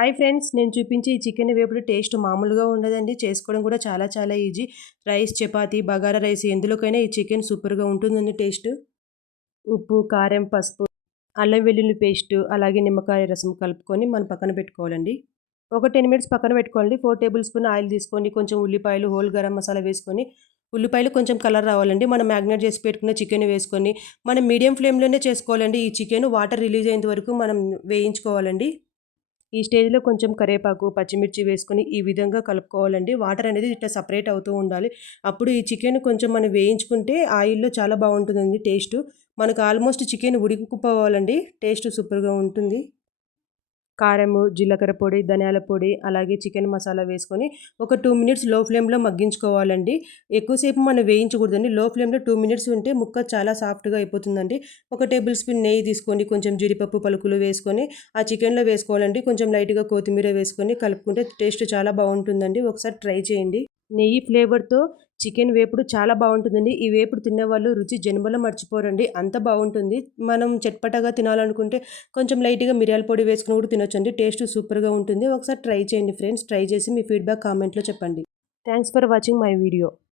Hi friends! నేను చూపించే ఈ చికెన్ వేపుడు టేస్ట్ మామూలుగా ఉండదండి. చేసుకోవడం కూడా చాలా చాలా easy. Rice, chapati, bagara rice ఎందులోకైనా ఈ చికెన్ సూపర్‌గా ఉంటుందండి టేస్ట్. ఉప్పు, కారం, పసుపు, అల్లం వెల్లుల్లి పేస్టు, అలాగే నిమ్మకాయ రసం కలుపుకొని మనం పక్కన పెట్టుకోవాలండి. ఒక 10 మినిట్స్ పక్కన పెట్టుకోండి. 4 టేబుల్ స్పూన్ ఆయిల్ తీసుకోండి. కొంచెం ఉల్లిపాయలు, హోల్ గరం మసాలా వేసుకొని, ఉల్లిపాయలు కొంచెం కలర్ రావాలండి. మనం మ్యాగ్నేట్ చేసి పెట్టుకున్న చికెన్ వేసుకొని, మనం మీడియం ఫ్లేమ్‌లోనే చేసుకోవాలండి. ఈ చికెన్ వాటర్ రిలీజ్ అయ్యేంత వరకు మనం వేయించుకోవాలండి. ఈ స్టేజ్‌లో కొంచెం కరివేపాకు, పచ్చిమిర్చి వేసుకొని ఈ విధంగా కలుపుకోవాలండి. వాటర్ అనేది ఇట్లా సెపరేట్ అవుతూ ఉండాలి. అప్పుడు ఈ చికెన్ కొంచెం మనం వేయించుకుంటే ఆయిల్‌లో చాలా బావుంటుందండి టేస్టు. మనకు ఆల్మోస్ట్ చికెన్ ఉడికిపోవాలండి. టేస్ట్ సూపర్‌గా ఉంటుంది. కారము, జీలకర్ర పొడి, ధనియాల పొడి, అలాగే చికెన్ మసాలా వేసుకొని ఒక 2 మినిట్స్ లో ఫ్లేమ్‌లో మగ్గించుకోవాలండి. ఎక్కువసేపు మనం వేయించకూడదండి. లో ఫ్లేమ్‌లో 2 మినిట్స్ ఉంటే ముక్క చాలా సాఫ్ట్‌గా అయిపోతుందండి. ఒక టేబుల్ స్పూన్ నెయ్యి తీసుకొని కొంచెం జీడిపప్పు పలుకులు వేసుకొని ఆ చికెన్‌లో వేసుకోవాలండి. కొంచెం లైట్‌గా కొత్తిమీర వేసుకొని కలుపుకుంటే టేస్ట్ చాలా బావుంటుందండి. ఒకసారి ట్రై చేయండి. నెయ్యి ఫ్లేవర్‌తో చికెన్ వేపుడు చాలా బావుంటుందండి. ఈ వేపుడు తినేవాళ్ళు రుచి జన్మలో మర్చిపోరండి. అంత బావుంటుంది. మనం చట్పటాగా తినాలనుకుంటే కొంచెం లైట్‌గా మిరియాల పొడి వేసుకొని కూడా తినొచ్చండి. టేస్ట్ సూపర్‌గా ఉంటుంది. ఒకసారి ట్రై చేయండి ఫ్రెండ్స్. ట్రై చేసి మీ ఫీడ్‌బ్యాక్ కామెంట్‌లో చెప్పండి. Thanks for watching my video.